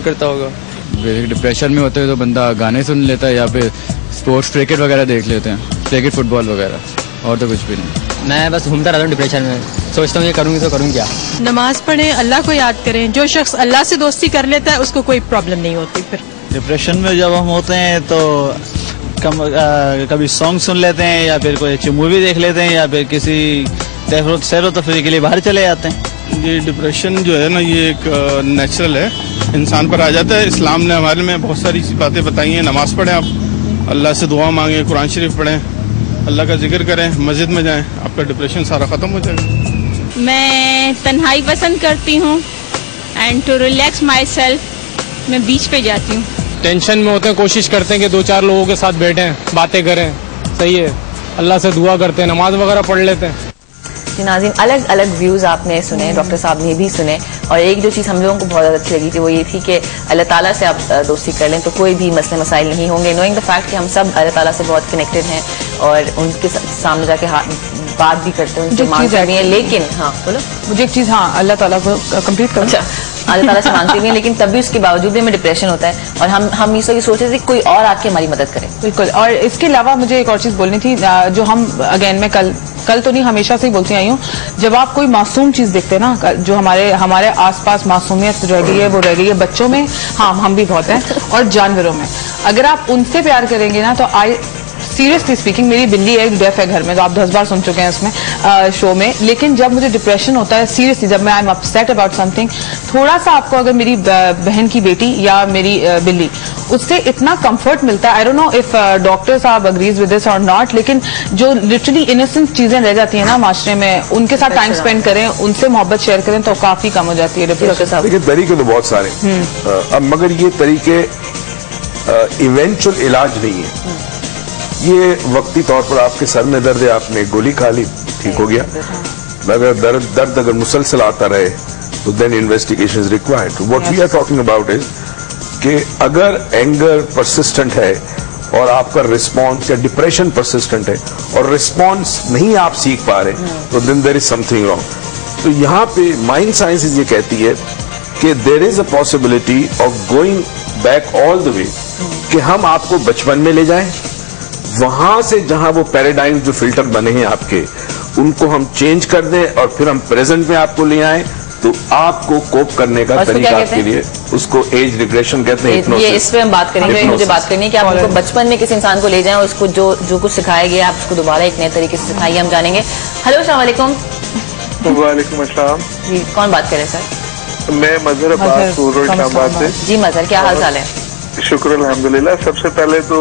करता होगा। डिप्रेशन में होते हैं तो बंदा गाने सुन लेता है या फिर स्पोर्ट्स क्रिकेट वगैरह देख लेते हैं, क्रिकेट फुटबॉल वगैरह, और तो कुछ भी नहीं। मैं बस घूमता रहता हूँ डिप्रेशन में, सोचता हूँ ये करूँगी तो करूँ क्या। नमाज पढ़ें, अल्लाह को याद करें। जो शख्स अल्लाह से दोस्ती कर लेता है उसको कोई प्रॉब्लम नहीं होती। फिर डिप्रेशन में जब हम होते हैं तो कभी सॉन्ग सुन लेते हैं या फिर कोई अच्छी मूवी देख लेते हैं या फिर किसी सैरो तफरी के लिए बाहर चले जाते हैं। ये डिप्रेशन जो है ना, ये एक नेचुरल है, इंसान पर आ जाता है। इस्लाम ने हमारे में बहुत सारी बातें बताई हैं। नमाज पढ़ें, आप अल्लाह से दुआ मांगें, कुरान शरीफ पढ़ें, अल्लाह का जिक्र करें, मस्जिद में जाएं, आपका डिप्रेशन सारा ख़त्म हो जाएगा। मैं तन्हाई पसंद करती हूँ and to relax myself मैं बीच पे जाती हूँ। टेंशन में होते हैं, कोशिश करते हैं कि 2-4 लोगों के साथ बैठें, बातें करें, सही है, अल्लाह से दुआ करते हैं, नमाज वगैरह पढ़ लेते हैं। नाज़रीन, अलग अलग व्यूज़ आपने सुने, डॉक्टर साहब ने भी सुने, और एक जो चीज़ हम लोगों को बहुत ज़्यादा अच्छी लगी थी वो ये थी कि अल्लाह ताला से आप दोस्ती कर लें तो कोई भी मसले मसाइल नहीं होंगे। नोइंग द फैक्ट कि हम सब अल्लाह ताला से बहुत कनेक्टेड हैं और उनके सामने जाके बात भी करते हैं, उनसे मांग कर रही है। लेकिन हाँ बोलो, मुझे एक चीज़, हाँ अल्लाह ताला को कंप्लीट करो। अच्छा, अल्लाह ताला से मांगती भी है, लेकिन तब भी उसके बावजूद भी हमें डिप्रेशन होता है और हम इस वक्त सोच रहे थे कोई और आके हमारी मदद करे। बिल्कुल। और इसके अलावा मुझे एक और चीज़ बोलनी थी जो हम अगेन मैं कल तो नहीं, हमेशा से ही बोलती आई हूँ, जब आप कोई मासूम चीज़ देखते हैं ना, जो हमारे आसपास मासूमियत रह गई है, वो रह गई है बच्चों में, हाँ हम भी बहुत हैं, और जानवरों में। अगर आप उनसे प्यार करेंगे ना तो सीरियसली स्पीकिंग, मेरी बिल्ली है, डेफ है घर में, तो आप 10 बार सुन चुके हैं उसमें शो में। लेकिन जब मुझे डिप्रेशन होता है, सीरियसली जब मैं I am upset about something, थोड़ा सा आपको अगर मेरी बहन की बेटी या मेरी बिल्ली, उससे इतना कंफर्ट मिलता है। I don't know if doctor साहब अग्रीज विद दिस और नॉट, लेकिन जो लिटरली इनोसेंट चीजें रह जाती है ना माशरे में, उनके साथ टाइम स्पेंड करें, उनसे मोहब्बत शेयर करें तो काफी कम हो जाती है डिप्रेशन। देखिए, तरीके तो बहुत सारे, अब मगर ये तरीके इवेंचुअल इलाज नहीं है। ये वक्ती तौर पर आपके सर में दर्द है, आपने गोली खा ली, ठीक हो गया, मगर दर्द अगर मुसलसल आता रहे तो then investigation is required. What we are talking about is कि अगर एंगर परसिस्टेंट है और आपका रिस्पॉन्स, या डिप्रेशन परसिस्टेंट है और रिस्पॉन्स नहीं आप सीख पा रहे, तो then there is something wrong. तो यहाँ पे माइंड साइंसेज ये कहती है कि there is a possibility of going back all the way, कि हम आपको बचपन में ले जाएं, वहां से जहां वो पैराडाइम जो फिल्टर बने हैं आपके, उनको हम चेंज कर दें और फिर हम प्रेजेंट में आपको ले आएं, तो आपको कोप करने का तरीका आपके लिए, उसको एज रिग्रेशन कहते हैं। ये इस पे हम बात करेंगे। मुझे बात करनी है कि आप उनको बचपन में किसी इंसान को ले जाएं, उसको जो कुछ सिखाया गया आप उसको दोबारा एक नए तरीके से सिखाइए, हम जानेंगे। हेलो, अस्सलाम वालेकुम। वालेकुम अस्सलाम जी, कौन बात कर रहे हैं सर? मैं मजहर अब्बास बोल रहा हूँ इस्लामाबाद से। जी मजहर, क्या हाल चाल है? शुक्र अल्हम्दुलिल्लाह। सबसे पहले तो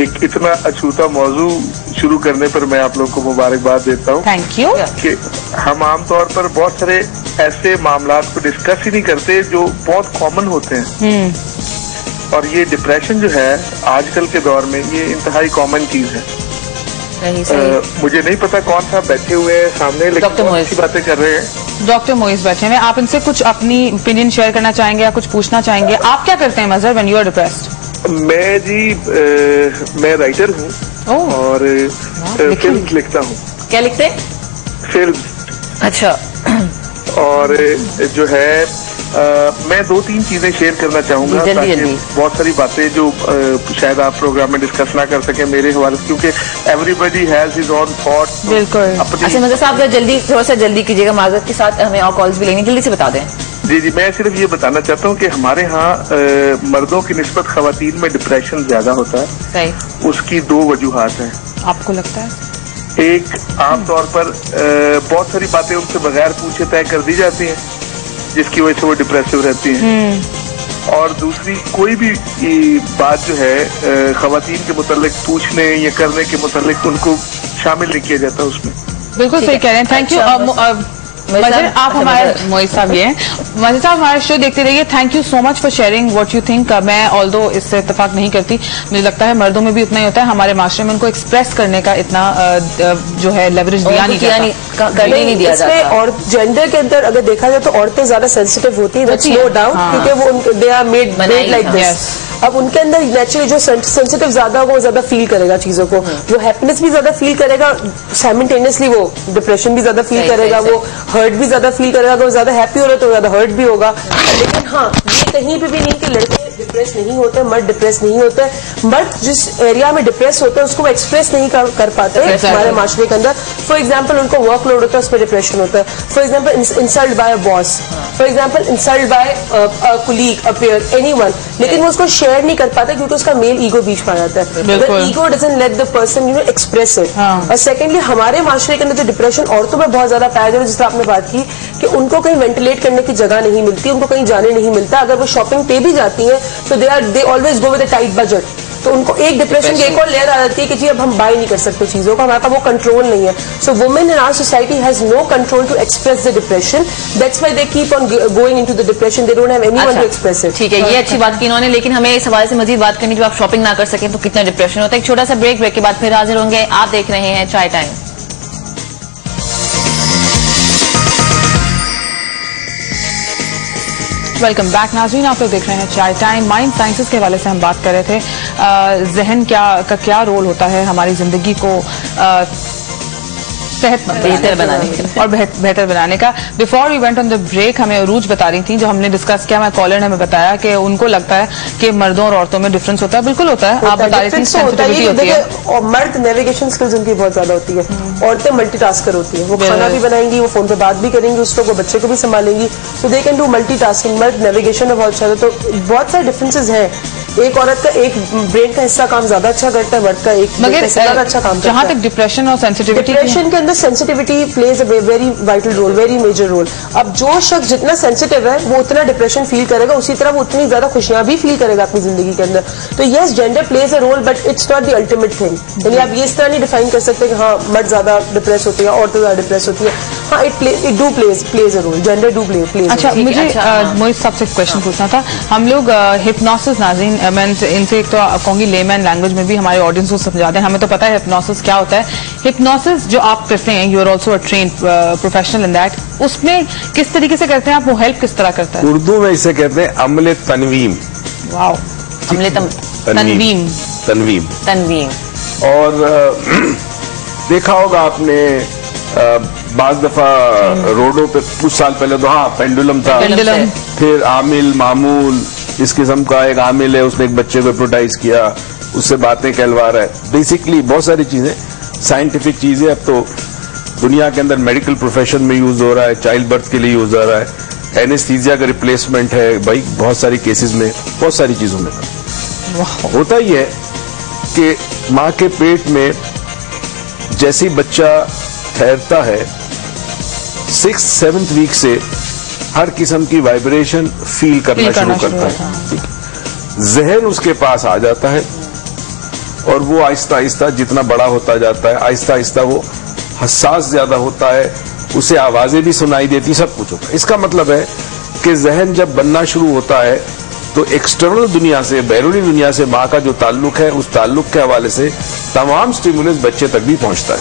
एक इतना अछूता मौजू शुरू करने पर मैं आप लोगों को मुबारकबाद देता हूँ। Thank you. कि हम आमतौर पर बहुत सारे ऐसे मामलात को डिस्कस ही नहीं करते जो बहुत कॉमन होते हैं, और ये डिप्रेशन जो है आजकल के दौर में ये इंतहाई कॉमन चीज है। मुझे नहीं पता कौन सा बैठे हुए हैं सामने, लेकिन बहुत अच्छी बातें कर रहे हैं। डॉक्टर मोइस बैठे हैं, आप इनसे कुछ अपनी ओपिनियन शेयर करना चाहेंगे या कुछ पूछना चाहेंगे? आप क्या करते हैं मजहर व्हेन यू आर डिप्रेस्ड? मैं राइटर हूँ और फिल्म लिखता हूँ। क्या लिखते हैं? फिल्म। अच्छा। और जो है मैं 2-3 चीजें शेयर करना चाहूंगा, ताकि बहुत सारी बातें जो शायद आप प्रोग्राम में डिस्कस ना कर सके मेरे हवाले से, क्योंकि everybody has his own thought. बिल्कुल। अच्छा मतलब साहब थोड़ा सा जल्दी कीजिएगा, माजरत के साथ हमें और कॉल्स भी लेनी, जल्दी से बता दें। जी, मैं सिर्फ ये बताना चाहता हूँ कि हमारे यहाँ मर्दों की निस्बत खवातीन में डिप्रेशन ज्यादा होता है। सही। उसकी 2 वजूहात हैं। आपको लगता है? एक, आमतौर पर बहुत सारी बातें उनसे बगैर पूछे तय कर दी जाती हैं, जिसकी वजह से वो डिप्रेसिव रहती हैं। और दूसरी, कोई भी बात जो है खवातीन के मुतालिक पूछने या करने के मुतालिक उनको शामिल नहीं किया जाता उसमें। बिल्कुल सही कह रहे हैं। थैंक यू मजहर, आप हमारे मोइस साहब ये हैं। मजहर साहब हमारा शो देखते रहिए। Thank you so much for sharing what you think. मैं ऑल्दो इससे इत्तेफाक नहीं करती, मुझे लगता है मर्दों में भी उतना ही होता है, हमारे माशरे में उनको एक्सप्रेस करने का इतना जो है लेवरेज दिया नहीं जाता। और जेंडर के अंदर अगर देखा जाए तो औरतें ज्यादा सेंसिटिव होती है, नो डाउट, क्योंकि वो they are made like this. अब उनके अंदर नेचुरली जो सेंसिटिव ज्यादा वो ज्यादा फील करेगा चीजों को, जो हैप्पीनेस भी ज्यादा फील करेगा, साइमल्टेनियसली वो डिप्रेशन भी ज्यादा फील करेगा, वो हर्ट भी ज्यादा फील करेगा। अगर ज्यादा हैप्पी हो रहा है तो ज्यादा हर्ट भी होगा। लेकिन हाँ, ये कहीं पे भी नहीं कि लड़के डिप्रेस नहीं होते, मर्द डिप्रेस नहीं होते। मर्द जिस एरिया में डिप्रेस होता है उसको वो एक्सप्रेस नहीं कर पाते हमारे माशरे के अंदर। फॉर एग्जाम्पल उनको वर्कलोड होता है, उसमें डिप्रेशन होता है। For example insult by a boss, for example insult by colleague, a peer, anyone, लेकिन वो उसको शेयर नहीं कर पाता क्योंकि उसका मेल ईगो बीच में आ जाता है। Ego doesn't let the person express it. और सेकेंडली हमारे माशरे के अंदर जो डिप्रेशन औरतों में बहुत ज्यादा पाया जाता है, जिस आपने बात की कि उनको कहीं वेंटिलेट करने की जगह नहीं मिलती, उनको कहीं जाने नहीं मिलता। अगर वो शॉपिंग पे भी जाती है तो they always go with a tight budget, तो उनको एक डिप्रेशन की एक और लेयर आ जाती है कि जी अब हम बाय नहीं कर सकते चीजों का, हमारे पास वो कंट्रोल नहीं है। So women in our society has no control to express the depression, that's why they keep on going into the depression, they don't have anyone to express it. ठीक है, ये अच्छी बात की इन्होंने, लेकिन हमें इस हवाले से मजीद बात करनी, जब आप शॉपिंग ना कर सके तो कितना डिप्रेशन होता है। एक छोटा सा ब्रेक के बाद फिर हाजिर होंगे। आप देख रहे हैं चाय टाइम। वेलकम बैक नाज़रीन, आप लोग देख रहे हैं चाय टाइम। माइंड साइंसेस के हवाले से हम बात कर रहे थे, जहन का क्या रोल होता है हमारी जिंदगी को सेहतमंद बेहतर बनाने और बेहतर बनाने का। Before we went on the break हमें अरूज बता रही थी, जो हमने डिस्कस किया, मैं कॉलर ने हमें बताया कि उनको लगता है कि मर्दों और औरतों में डिफरेंस होता है। बिल्कुल होता है, आप बता रही थी सेंसिटिविटी होती है। और मर्द नेविगेशन स्किल्स उनकी बहुत ज्यादा होती है, औरतें मल्टीटास्कर होती है। वो खाना भी बनाएंगी, वो फोन पे बात भी करेंगी, उस वो बच्चे को भी संभालेंगी, तो दे कैन डू मल्टीटास्किंग। मर्द नेविगेशन में बहुत अच्छा, तो बहुत सारे डिफरेंसेस हैं। एक औरत का एक ब्रेन का हिस्सा काम ज्यादा अच्छा करता है, मर्द का एक हिस्सा ज्यादा अच्छा काम करता है। जहां तक डिप्रेशन और सेंसिटिविटी, डिप्रेशन के अंदर sensitivity plays a very vital role, very major role. अब जो शख्स जितना सेंसिटिव है वो उतना डिप्रेशन फील करेगा, उसी तरह वो उतनी ज्यादा खुशियां भी फील करेगा अपनी जिंदगी के अंदर। तो yes, gender plays a role, but it's not the ultimate thing. यानी आप ये इस तरह नहीं डिफाइन कर सकते कि हाँ मर्द ज्यादा डिप्रेस होती है, औरतें ज्यादा डिप्रेस होती है। हाँ, it do plays a role, gender do plays. अच्छा, मुझे मोहित साहब से क्वेश्चन पूछना था। हम लोग हिप्नोसिस, नाज़रीन मैं इनसे एक तो कहूंगी लेमैन लैंग्वेज में भी हमारे ऑडियंस को समझा दें। हमें तो पता है हिप्नोसिस क्या होता है। हिप्नोसिस जो आप करते हैं, you are also a trained professional in that, उसमें किस तरीके से करते हैं आप, वो हेल्प किस तरह करता है? उर्दू में इसे कहते हैं अमले तनवीम। वाओ, अमले तनवीम। और देखा होगा आपने बाज दफा रोडों पे कुछ साल पहले तो हाँ पेंडुलम था, फिर आमिल मामूल, इस किस्म का एक आमिल है, उसने एक बच्चे को हिप्नोटाइज किया, उससे बातें कहलवा रहा है। बेसिकली बहुत सारी चीजें साइंटिफिक चीजें अब तो दुनिया के अंदर मेडिकल प्रोफेशन में यूज हो रहा है, चाइल्ड बर्थ के लिए यूज हो रहा है, एनेस्थीसिया का रिप्लेसमेंट है भाई बहुत सारी केसेस में, बहुत सारी चीजों में। होता ही है कि माँ के पेट में जैसे ही बच्चा ठहरता है 6-7 वीक से हर किस्म की वाइब्रेशन फील करना शुरू करता है। जहन उसके पास आ जाता है और वो आहिस्ता आहिस्ता जितना बड़ा होता जाता है, आहिस्ता आहिस्ता वो हसास ज्यादा होता है, उसे आवाजें भी सुनाई देती, सब कुछ होता है। इसका मतलब है कि जहन जब बनना शुरू होता है तो एक्सटर्नल दुनिया से, बैरूनी दुनिया से माँ का जो ताल्लुक है, उस ताल्लुक के हवाले से तमाम स्टिमुलस बच्चे तक भी पहुंचता है।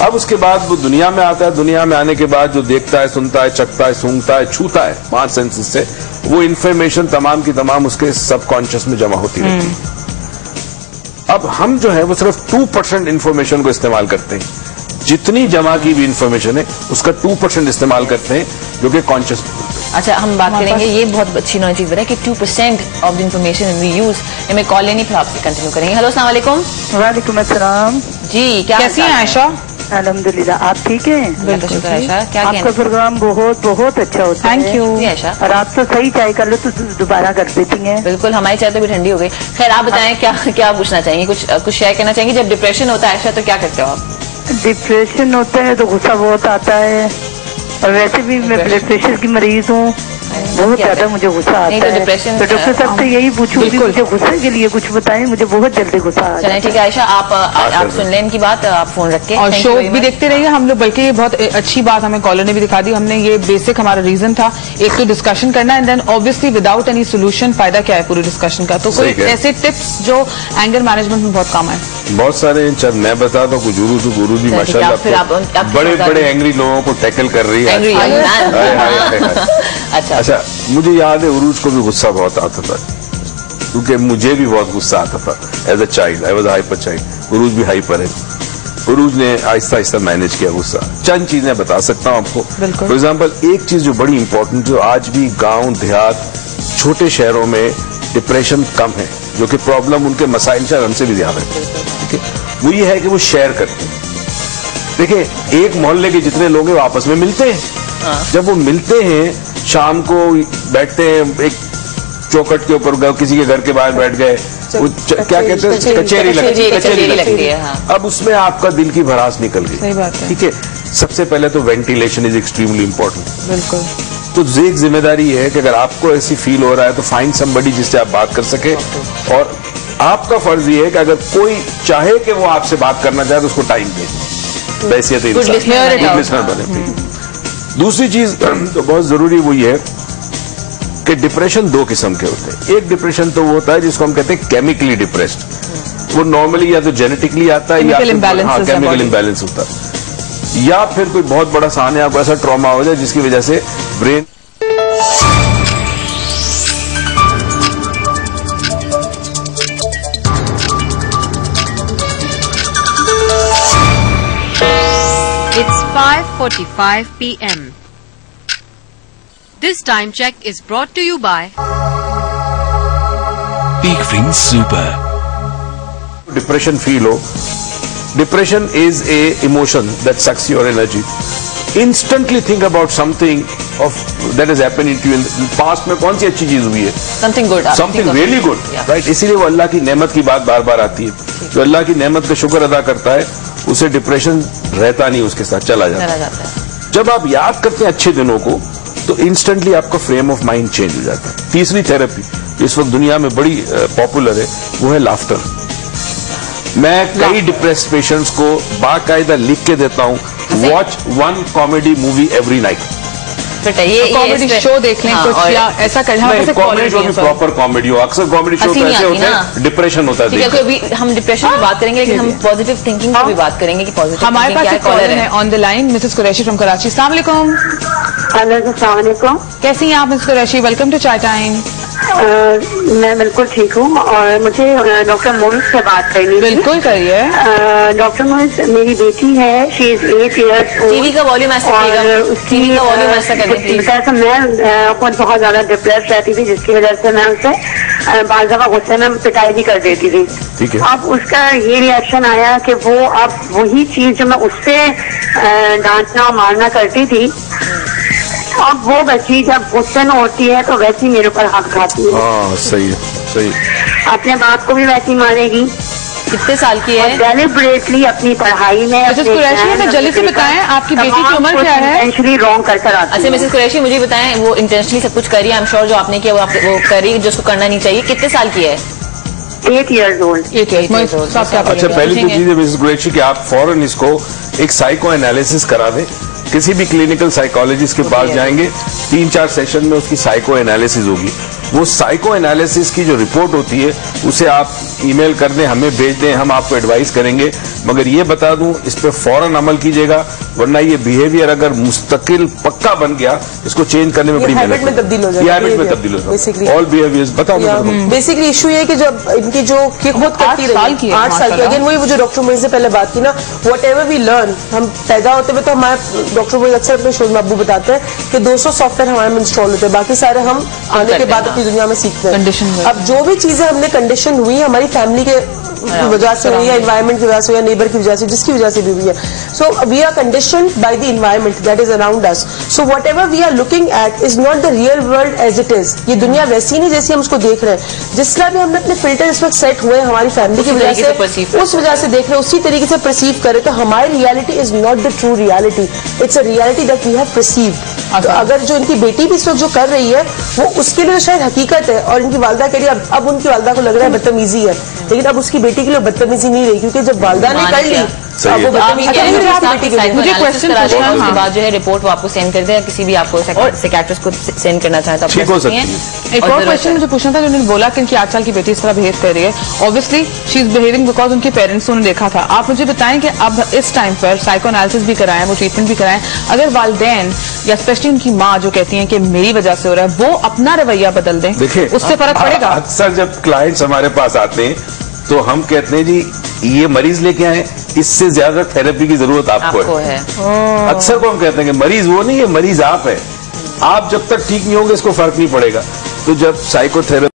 अब उसके बाद वो दुनिया में आता है, दुनिया में आने के बाद जो देखता है, सुनता है, चखता है, सूंघता है, छूता है, 5 सेंसेस से वो इन्फॉर्मेशन तमाम की तमाम उसके सबकॉन्शियस में जमा होती रहती है। अब हम जो है वो सिर्फ 2% इन्फॉर्मेशन को इस्तेमाल करते हैं। जितनी जमा की भी इन्फॉर्मेशन है उसका 2% इस्तेमाल करते हैं जो कि कॉन्शियस। अच्छा, हम बात करेंगे, ये बहुत अच्छी नई चीज बताया कि 2% of the information we use. हमें कॉल लेनी, फिर आपसे कंटिन्यू करेंगे। हेलो, अस्सलाम वालेकुम। वालेकुम अस्सलाम जी, क्या कैसी हैं आयशा? अल्हम्दुलिल्लाह, आप ठीक हैं? बिल्कुल आयशा, क्या आपका प्रोग्राम बहुत अच्छा होता है। Thank you Ayesha. और आप तो सही चाय कर लो तो दोबारा कर देती हैं। बिल्कुल, हमारी चाय तो भी ठंडी हो गई। खैर, आप बताएं क्या पूछना चाहेंगी, कुछ शेयर करना चाहेंगी? जब डिप्रेशन होता है आयशा तो क्या करते हो आप? डिप्रेशन होता है तो गुस्सा बहुत आता है, और वैसे भी मैं ब्लड प्रेशर की मरीज हूँ, बहुत ज्यादा मुझे गुस्सा आता है। तो डॉक्टर साहब से यही पूछूंगी, मुझे गुस्से के लिए कुछ बताएं, मुझे बहुत जल्दी गुस्सा आता है। ठीक है आयशा, आप सुन लें इनकी बात, आप फोन रख के और शो भी देखते रहिए हम लोग। बल्कि ये बहुत अच्छी बात हमें कॉलर ने भी दिखा दी। हमने ये बेसिक हमारा रीजन था, एक तो डिस्कशन करना, and then obviously without any solution फायदा क्या है पूरी डिस्कशन का। तो कोई ऐसे टिप्स जो एंगर मैनेजमेंट में बहुत काम आए? बहुत सारे, मैं बता दूं, गुरु जी माशाल्लाह बड़े बड़े एंग्री लोगों को टैकल कर रही है। अच्छा, मुझे याद है उरूज को भी गुस्सा बहुत आता था, क्योंकि मुझे भी बहुत गुस्सा आता था as a child. I was hyper child. Urooj भी हाइपर है। उरूज ने आहिस्ता आहिस्ता मैनेज किया गुस्सा। चंद चीजें बता सकता हूँ आपको। फॉर एग्जाम्पल एक चीज जो बड़ी इंपॉर्टेंट, जो आज भी गांव देहात छोटे शहरों में डिप्रेशन कम है, जो कि प्रॉब्लम उनके मसाइल शायद हमसे भी ज्यादा है, ठीक है, वो ये है कि वो शेयर करते हैं। देखिए एक मोहल्ले के जितने लोग हैं वो आपस में मिलते हैं। जब वो मिलते हैं शाम को बैठते हैं एक चौखट के ऊपर, किसी के घर के बाहर बैठ गए, क्या कहते हैं, कचेरी लगती है। अब उसमें आपका दिल की भड़ास निकल गई। ठीक है, सबसे पहले तो वेंटिलेशन इज एक्सट्रीमली इंपॉर्टेंट। बिल्कुल। तो एक जिम्मेदारी है कि अगर आपको ऐसी फील हो रहा है तो फाइंड समबडी जिससे आप बात कर सके, और आपका फर्ज ये है कि अगर कोई चाहे कि वो आपसे बात करना चाहे तो उसको टाइम दे। बैसियत इंसान बने। दूसरी चीज तो बहुत जरूरी वो ये है कि डिप्रेशन दो किस्म के होते हैं। एक डिप्रेशन तो वो होता है जिसको हम कहते हैं केमिकली डिप्रेस्ड। वो नॉर्मली या तो जेनेटिकली आता है या केमिकल इम्बैलेंस होता है, या फिर कोई बहुत बड़ा सामने आपको ऐसा ट्रॉमा हो जाए जिसकी वजह से brain It's 5:45 p.m. This time check is brought to you by Peak Fin Super. Depression feel हो, depression is a emotion that sucks your energy. Instantly think about something of that has happened to you in the past में कौन सी अच्छी चीज हुई है, something good, something really good, right? इसीलिए वो अल्लाह की नेमत की बात बार बार आती है। जो अल्लाह की नेमत का शुक्र अदा करता है उसे डिप्रेशन रहता नहीं, उसके साथ चला जाता है। जब आप याद करते हैं अच्छे दिनों को तो इंस्टेंटली आपका फ्रेम ऑफ माइंड चेंज हो जाता है। तीसरी थेरेपी जो इस वक्त दुनिया में बड़ी पॉपुलर है वो है लाफ्टर। मैं कई डिप्रेस्ड पेशेंट्स को बाकायदा लिख के देता हूँ, watch 1 comedy movie every night. Comedy show देख लें कुछ, या ऐसा करना कॉमेडी शो भी प्रॉपर कॉमेडी हो। अक्सर कॉमेडी शो तो ऐसे होते हैं डिप्रेशन होता है। अभी हम डिप्रेशन की बात करेंगे लेकिन हम पॉजिटिव थिंकिंग की भी बात करेंगे कि पॉजिटिव। हमारे पास एक कॉलर है on the line, Mrs Qureshi from Karachi. अस्सलाम वालेकुम। कैसी हैं आप मिसेस कुरैशी? वेलकम टू चाय टाइम। मैं बिल्कुल ठीक हूँ और मुझे डॉक्टर मोइज से बात करनी थी। बिल्कुल करिए। डॉक्टर मोइज, मेरी बेटी है, she is 8 years old। TV का वॉल्यूम ऐसा करिएगा, टीवी का वॉल्यूम ऐसा करिए प्लीज। मैं खुद बहुत ज्यादा डिप्रेस रहती थी जिसकी वजह से मैं उसे बार दफा गुस्से में पिटाई भी कर देती थी। ठीक है। अब उसका ये रिएक्शन आया कि वो अब वही चीज जो मैं उससे डांटना मारना करती थी, अब वो बच्ची जब गुस्से में होती है तो वैसे ही मेरे ऊपर हाथ खाती है। हाँ सही है, सही। अपने बाप को भी वैसी मारेगी। कितने साल की है? डेलिबरेटली अपनी पढ़ाई में। मिसेस कुरैशी, जल्दी से बताएं आपकी बेटी की उम्र क्या है? इंटेंशनली रॉन्ग कर कर आती है। अच्छा मिसेस कुरैशी, मुझे बताएं, वो इंटेंशनली सब कुछ कर रही है? आई एम श्योर जो आपने किया वो कर रही है, जो उसको करना नहीं चाहिए। कितने साल की है? 8 years old। अच्छा, पहली तो चीज है मिसेस कुरैशी कि आप फौरन इसको एक साइको एनालिसिस करा दें। किसी भी क्लिनिकल साइकोलॉजिस्ट के पास जाएंगे, 3-4 सेशन में उसकी साइको एनालिसिस होगी। वो साइको एनालिसिस की जो रिपोर्ट होती है उसे आप ईमेल कर दें, हमें भेज दें, हम आपको एडवाइस करेंगे। मगर ये बता दूं, इस पे फौरन अमल कीजिएगा, वरना ये बिहेवियर अगर मुस्तकिल पक्का बन गया, इसको चेंज करने में बड़ी मेहनत हैबिट में तब्दील हो जाएगा। हैबिट में तब्दील हो जाएगा। ऑल बिहेवियर्स बताओ। बेसिकली इशू ये कि जब इनकी जो खुद करती रही 8 साल की, अगेन वही वो जो डॉक्टर मोइज ने पहले बात की ना, वट एवर वी लर्न, हम पैदा होते हुए तो हमारे डॉक्टर मोइज अक्सर अपने शोध में अब्बू बताते हैं कि 200 सॉफ्टवेयर हमारे में इंस्टॉल होते हैं, बाकी सारे हम आने के बाद अपनी दुनिया में सीखते हैं। अब जो भी चीजें हमने कंडीशन हुई हमारी फैमिली के वजह से हुई, या एनवायरमेंट की वजह से, या नेबर की वजह से, जिसकी वजह से भी हुई है। So we are conditioned by the environment that is around us. So what we are looking at is not the real world as it is. ये दुनिया वैसी नहीं जैसी हम उसको देख रहे हैं। जिस तरह भी हमने अपने फिल्टर इस वक्त सेट हुए हमारी फैमिली की वजह से, उस वजह से देख रहे हैं, उसी तरीके से परसीव करें तो हमारी reality is not the true reality, it's a reality that we have perceived. तो अगर जो इनकी बेटी भी इस वक्त जो कर रही है वो उसके लिए शायद हकीकत है, और इनकी वालदा कह रही है, अब उनकी वालदा को लग रहा है बदतमीजी है, लेकिन अब उसकी बेटी के लिए बदतमीजी नहीं रही, क्योंकि जब वालदा ने कर ली सही है। मुझे क्वेश्चन उसके बाद जो है रिपोर्ट वो आपको सेंड कर दे, किसी भी आपको साइकियाट्रिस्ट को सेंड करना चाहे तो आप कर सकती हैं। एक और क्वेश्चन मुझे पूछना था, जो उन्होंने बोला कि उनकी 8 साल की बेटी इस तरह बिहेव कर रही है, obviously she is behaving because उनके पेरेंट्स ने देखा था। आप मुझे बताएं कि अब इस टाइम पर साइको एनालिसिस भी कराएं, वो ट्रीटमेंट भी कराएं, अगर वालिदैन या स्पेशली उनकी माँ जो कहती हैं कि मेरी वजह से हो रहा है, वो अपना रवैया बदल दें, देखिए उससे फर्क पड़ेगा। अक्सर जब क्लाइंट्स हमारे पास आते हैं तो हम कहते हैं जी ये मरीज लेके आए, इससे ज्यादा थेरेपी की जरूरत आपको है। अक्सर को हम कहते हैं कि मरीज वो नहीं है, मरीज आप है। आप जब तक ठीक नहीं होंगे इसको फर्क नहीं पड़ेगा। तो जब साइकोथेरेपी